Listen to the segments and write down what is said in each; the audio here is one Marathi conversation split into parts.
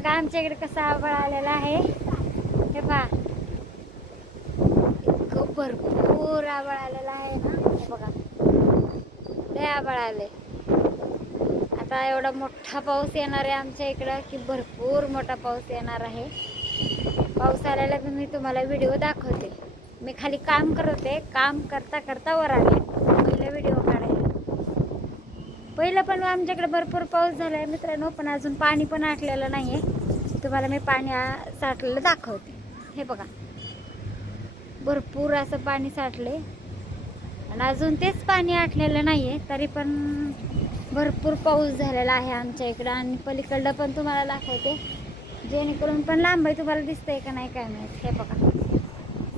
बघा आमच्या इकडे कसा आभाळ आलेला आहे हे पहा, इतकं भरपूर आभाळ आलेला आहे ना. हे बघा लय आभाळ आले. आता एवढा मोठा पाऊस येणार आहे आमच्या इकडं की भरपूर मोठा पाऊस येणार आहे. पाऊस आलेला मी तुम्हाला व्हिडिओ दाखवते. मी खाली काम करते, काम करता करता वर आले पहिला व्हिडिओ काढायला. पहिलं पण आमच्याकडे भरपूर पाऊस झाला आहे मित्रांनो, पण अजून पाणी पण आटलेलं नाही आहे. तुम्हाला मी पाणी साठलेलं दाखवते. हे बघा भरपूर असं पाणी साठले आणि अजून तेच पाणी आटलेलं नाही आहे, तरी पण भरपूर पाऊस झालेला आहे आमच्या इकडं. आणि पलीकडलं पण तुम्हाला दाखवते, जेणेकरून पण लांब आहे तुम्हाला दिसतंय का नाही काय माहित. हे बघा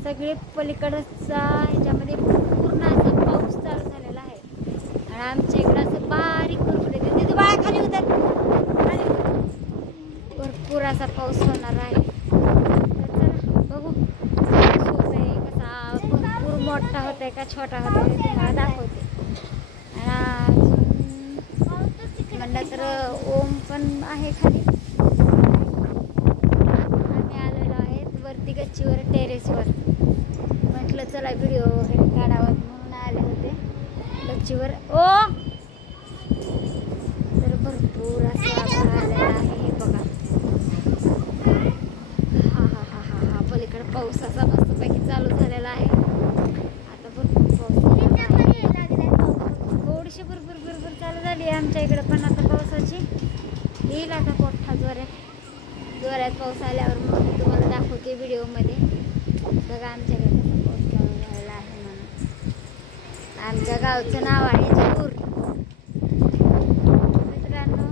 सगळे पलीकडचा ह्याच्यामध्ये पूर्ण असा पाऊस चालू झालेला आहे आणि आमच्या इकडं असं बारीक भरपूर येते. तिथे बाळा खाली उतर, खाली उतर. भरपूर असा पाऊस होणार आहे. तर चला बघू पाऊस होतोय कसा, भरपूर मोठा होतोय का छोटा होतोय तुम्हाला दाखवते. आणि म्हणलं तर ओम पण आहे खाली. आम्ही आलेलो आहे वरती गच्चीवर, टेरेसवर. म्हटलं चला व्हिडिओ वगैरे काढावा म्हणून आले होते गच्चीवर. ओ तर भरपूर असं आभाळ आलेलं आहे. हे बघा हा हा हा हा हा पलीकडे पाऊस असा मस्तपैकी चालू झालेला आहे. आता भरपूर पाऊस थोडीशी भरपूर भरपूर चालू झाली आहे आमच्या इकडे पण. आता पावसाची येईल आता मोठा जोरात पाऊस आल्यावर मग मी तुम्हाला दाखवते व्हिडिओमध्ये. बघा आमच्याकडे कसा पाऊस चालू झालेला आहे म्हणून. आमच्या गावचं नाव आहे चिऊर. मित्रांनो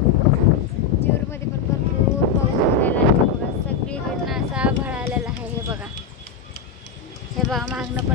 चिऊरमध्ये पण भरपूर पाऊस झालेला आहे. बघा सगळीकडनं असा आभाळ आलेला आहे. हे बघा मागणं